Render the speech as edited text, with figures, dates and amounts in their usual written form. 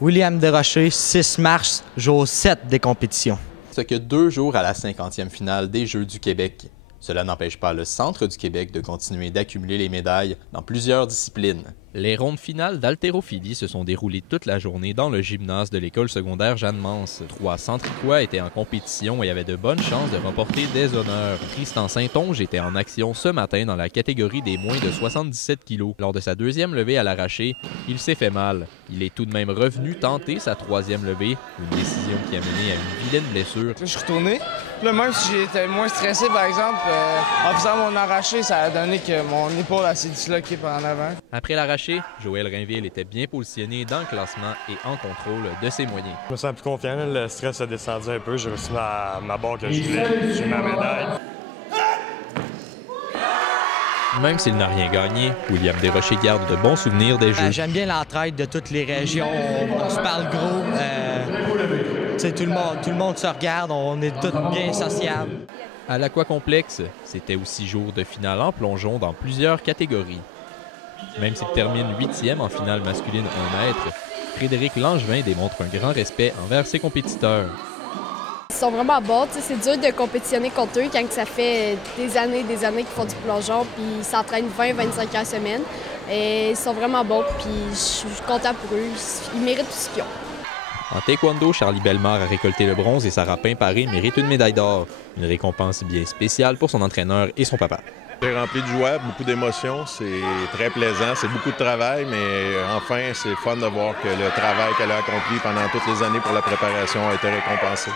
William Desrochers, 6 mars, jour 7 des compétitions. Ce que 2 jours à la 50e finale des Jeux du Québec. Cela n'empêche pas le Centre du Québec de continuer d'accumuler les médailles dans plusieurs disciplines. Les rondes finales d'haltérophilie se sont déroulées toute la journée dans le gymnase de l'école secondaire Jeanne-Mance. 3 centricois étaient en compétition et avaient de bonnes chances de remporter des honneurs. Tristan Saint-Onge était en action ce matin dans la catégorie des moins de 77 kg. Lors de sa 2e levée à l'arraché, il s'est fait mal. Il est tout de même revenu tenter sa 3e levée, une décision qui a mené à une vilaine blessure. Je suis retourné. Là, même si j'étais moins stressé, par exemple, en faisant mon arraché, ça a donné que mon épaule s'est disloquée par en avant. Après l'arraché, Joël Rainville était bien positionné dans le classement et en contrôle de ses moyens. Je me sens plus confiant, le stress a descendu un peu, j'ai reçu ma barre que je voulais, j'ai ma médaille. Même s'il n'a rien gagné, William Desrochers garde de bons souvenirs des Jeux. J'aime bien l'entraide de toutes les régions, on se parle gros. Tout le monde se regarde, on est tous bien sociables. À l'Aquacomplexe, c'était aussi jour de finale en plongeon dans plusieurs catégories. Même s'il termine 8e en finale masculine 1 mètre, Frédéric Langevin démontre un grand respect envers ses compétiteurs. Ils sont vraiment bons, c'est dur de compétitionner contre eux quand ça fait des années qu'ils font du plongeon, puis ils s'entraînent 20-25 heures semaine. Et ils sont vraiment bons, puis je suis content pour eux, ils méritent tout ce qu'ils ont. En taekwondo, Charlie Bellemare a récolté le bronze et Sarah Pain-Paré mérite une médaille d'or. Une récompense bien spéciale pour son entraîneur et son papa. C'est rempli de joie, beaucoup d'émotions, c'est très plaisant, c'est beaucoup de travail, mais enfin, c'est fun de voir que le travail qu'elle a accompli pendant toutes les années pour la préparation a été récompensé.